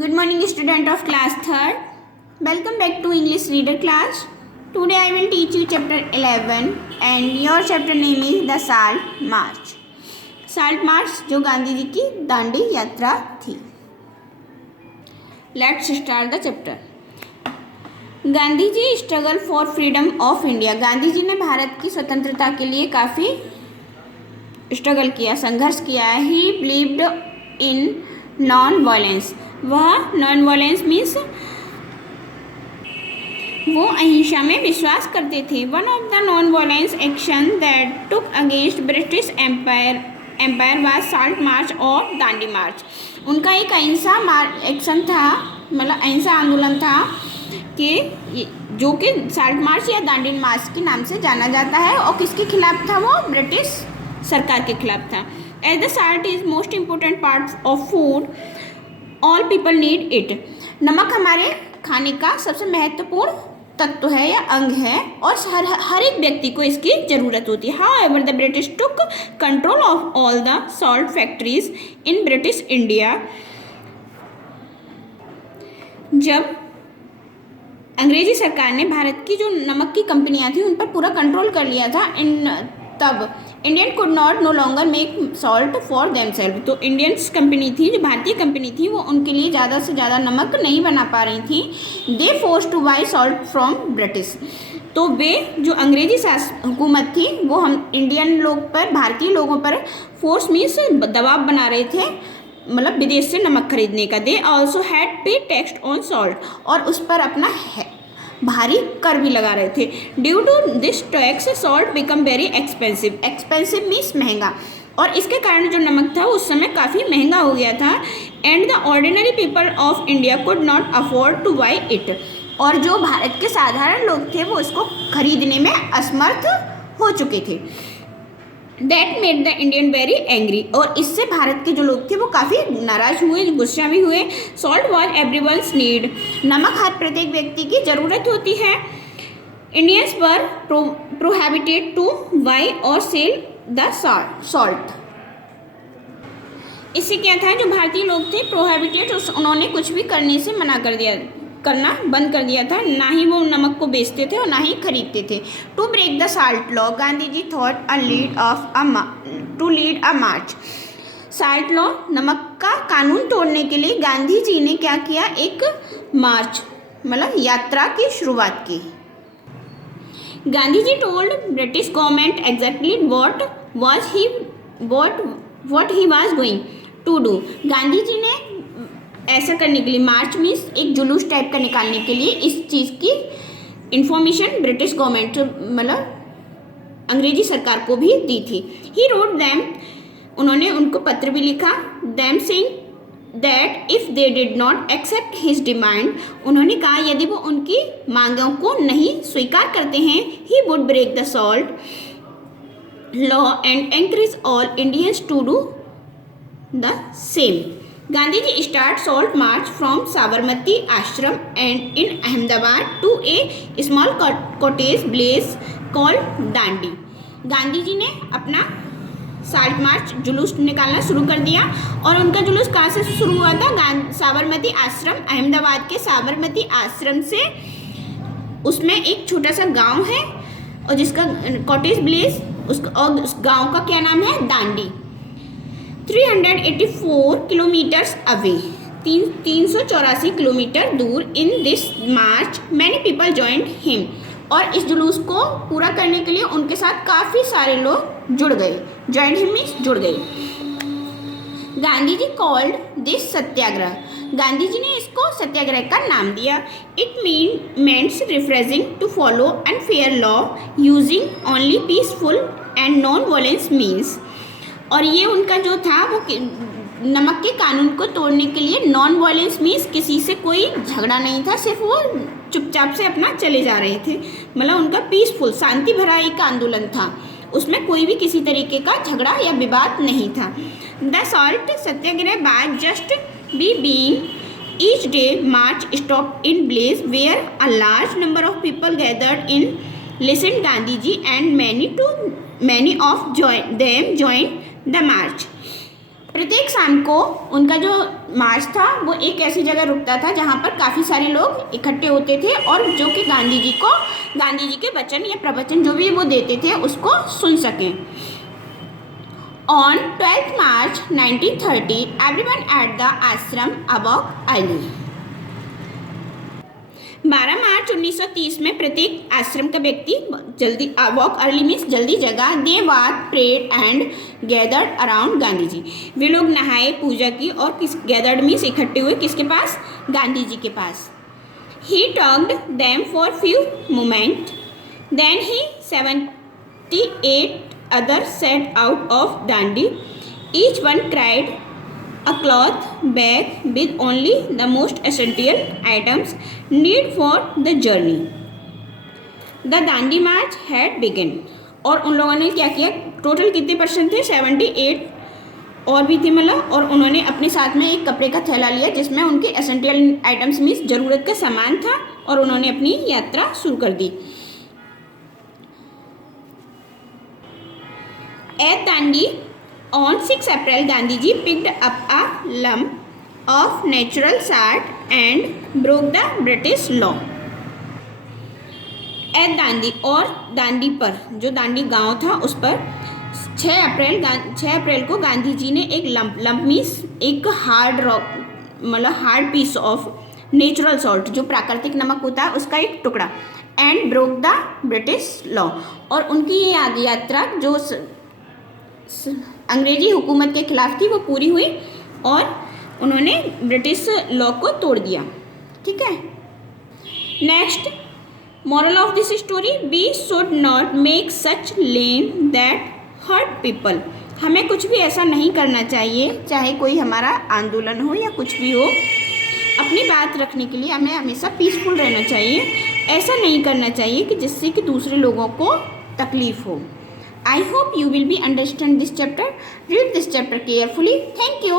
Good morning, student of class 3rd. Welcome back to English reader class. Today I will teach you chapter 11 and your chapter name is the Salt March. Salt March जो गांधी जी की दांडी यात्रा थी. Let's start the chapter. Gandhi ji struggle for freedom of India. Gandhi ji ने भारत की स्वतंत्रता के लिए काफ़ी स्ट्रगल किया, संघर्ष किया. He believed in non violence. वह नॉन वायलेंस मीन्स वो अहिंसा में विश्वास करते थे. One of the non violence action that took against British Empire was salt march और दांडी मार्च. उनका एक अहिंसा एक्शन था, मतलब अहिंसा आंदोलन था कि जो कि साल्ट मार्च या दांडी मार्च के नाम से जाना जाता है. और किसके खिलाफ था? वो ब्रिटिश सरकार के खिलाफ था. As the salt is most important part of food, all people need it. नमक हमारे खाने का सबसे महत्वपूर्ण तत्व है या अंग है और हर एक व्यक्ति को इसकी ज़रूरत होती है. How ever the British took control of all the salt factories in British India. जब अंग्रेजी सरकार ने भारत की जो नमक की कंपनियां थी उन पर पूरा कंट्रोल कर लिया था, तब Indian could not no longer make salt for themselves. तो इंडियंस कंपनी थी, जो भारतीय कंपनी थी, वो उनके लिए ज़्यादा से ज़्यादा नमक नहीं बना पा रही थी. They force to buy salt from British. तो वे जो अंग्रेजी हुकूमत थी वो हम इंडियन लोग पर, भारतीय लोगों पर फोर्स मीन्स दबाव बना रहे थे, मतलब विदेश से नमक खरीदने का. दे ऑल्सो हैड पे टैक्स ऑन सॉल्ट. और उस पर अपना भारी कर भी लगा रहे थे. Due to this tax salt become very expensive. Expensive means महंगा. और इसके कारण जो नमक था उस समय काफ़ी महंगा हो गया था. And the ordinary people of India could not afford two by it. और जो भारत के साधारण लोग थे वो इसको खरीदने में असमर्थ हो चुके थे. That made the Indian very angry. और इससे भारत के जो लोग थे वो काफ़ी नाराज हुए, गुस्सा भी हुए. Salt was everyone's need. नमक हर प्रत्येक व्यक्ति की ज़रूरत होती है. Indians were prohibited two by और सेल द सॉल्ट. इससे क्या था, जो भारतीय लोग थे प्रोहिबिटेड, उन्होंने कुछ भी करने से मना कर दिया, करना बंद कर दिया था. ना ही वो नमक को बेचते थे और ना ही खरीदते थे. To break the salt law Gandhi ji thought to lead a march. Salt law, नमक का कानून तोड़ने के लिए गांधी जी ने क्या किया, एक मार्च मतलब यात्रा की शुरुआत की. Gandhi ji told British government exactly what he was going to do. Gandhi ji ने ऐसा करने के लिए, मार्च मीन्स एक जुलूस टाइप का निकालने के लिए, इस चीज़ की इंफॉर्मेशन ब्रिटिश गवर्नमेंट मतलब अंग्रेजी सरकार को भी दी थी. ही रोट दैम, उन्होंने उनको पत्र भी लिखा. Them saying that if they did not accept his demand, उन्होंने कहा यदि वो उनकी मांगों को नहीं स्वीकार करते हैं, he would break the salt law and encourage all Indians to do the same. Gandhi ji start salt march from Sabarmati Ashram and in Ahmedabad to a small cottage village called Dandi. Gandhi ji ने अपना साल्ट मार्च जुलूस निकालना शुरू कर दिया. और उनका जुलूस कहाँ से शुरू हुआ था? साबरमती आश्रम, अहमदाबाद के साबरमती आश्रम से. उसमें एक छोटा सा गांव है और जिसका कॉटेज विलेज, और उस गाँव का क्या नाम है? दांडी. 384 किलोमीटर्स अवे, 384 किलोमीटर दूर. In this March many people joined him. और इस जुलूस को पूरा करने के लिए उनके साथ काफ़ी सारे लोग जुड़ गए. जॉइंड हिम मीन्स जुड़ गए. Gandhi ji called this satyagraha. गांधी जी ने इसको सत्याग्रह का नाम दिया. It means refusing to follow and fair law using only peaceful and non violence means. और ये उनका जो था वो नमक के कानून को तोड़ने के लिए नॉन वायलेंस मीन्स किसी से कोई झगड़ा नहीं था, सिर्फ वो चुपचाप से अपना चले जा रहे थे. मतलब उनका पीसफुल, शांति भरा एक आंदोलन था, उसमें कोई भी किसी तरीके का झगड़ा या विवाद नहीं था. The salt satyagraha by just be being each day march stop in places where a large number of people gathered in listen Gandhi ji and many of them join the march. प्रत्येक शाम को उनका जो मार्च था वो एक ऐसी जगह रुकता था जहाँ पर काफ़ी सारे लोग इकट्ठे होते थे और जो कि गांधी जी के वचन या प्रवचन जो भी वो देते थे उसको सुन सकें। On 12th March 1930, everyone at the ashram awoke early. 12 मार्च 1930 में प्रत्येक आश्रम का व्यक्ति जल्दी वॉक अर्ली मीन्स जल्दी जगा। They woke prayed and gathered around Gandhi ji. वे लोग नहाए, पूजा की और गैदर्ड मीन्स इकट्ठे हुए किसके पास? गांधी जी के पास। He talked them for few moment then he 78 others set out of Dandi. Each one carried a cloth bag with only the most essential items needed for the journey. The Dandi march had begun. और उन लोगों ने क्या किया? Total कितने person थे? 78 और भी थे मतलब। और उन्होंने अपने साथ में एक कपड़े का थैला लिया जिसमें उनके एसेंशियल आइटम्स मीन्स ज़रूरत का सामान था और उन्होंने अपनी यात्रा शुरू कर दी। At Dandi, on 6 April, Gandhi ji picked up a lump of natural salt and broke the British law. At Dandi और दांडी पर जो दांडी गांव था उस पर 6 अप्रैल को गांधी जी ने एक लंप मीन्स एक हार्ड रॉक मतलब hard piece of natural salt जो प्राकृतिक नमक होता है उसका एक टुकड़ा and broke the British law. और उनकी ये यात्रा जो अंग्रेजी हुकूमत के खिलाफ थी वो पूरी हुई और उन्होंने ब्रिटिश लॉ को तोड़ दिया। ठीक है। Next moral of this story, we should not make such lame that hurt people. हमें कुछ भी ऐसा नहीं करना चाहिए, चाहे कोई हमारा आंदोलन हो या कुछ भी हो, अपनी बात रखने के लिए हमें हमेशा पीसफुल रहना चाहिए। ऐसा नहीं करना चाहिए कि जिससे कि दूसरे लोगों को तकलीफ हो। I hope you will be understand this chapter. Read this chapter carefully. Thank you.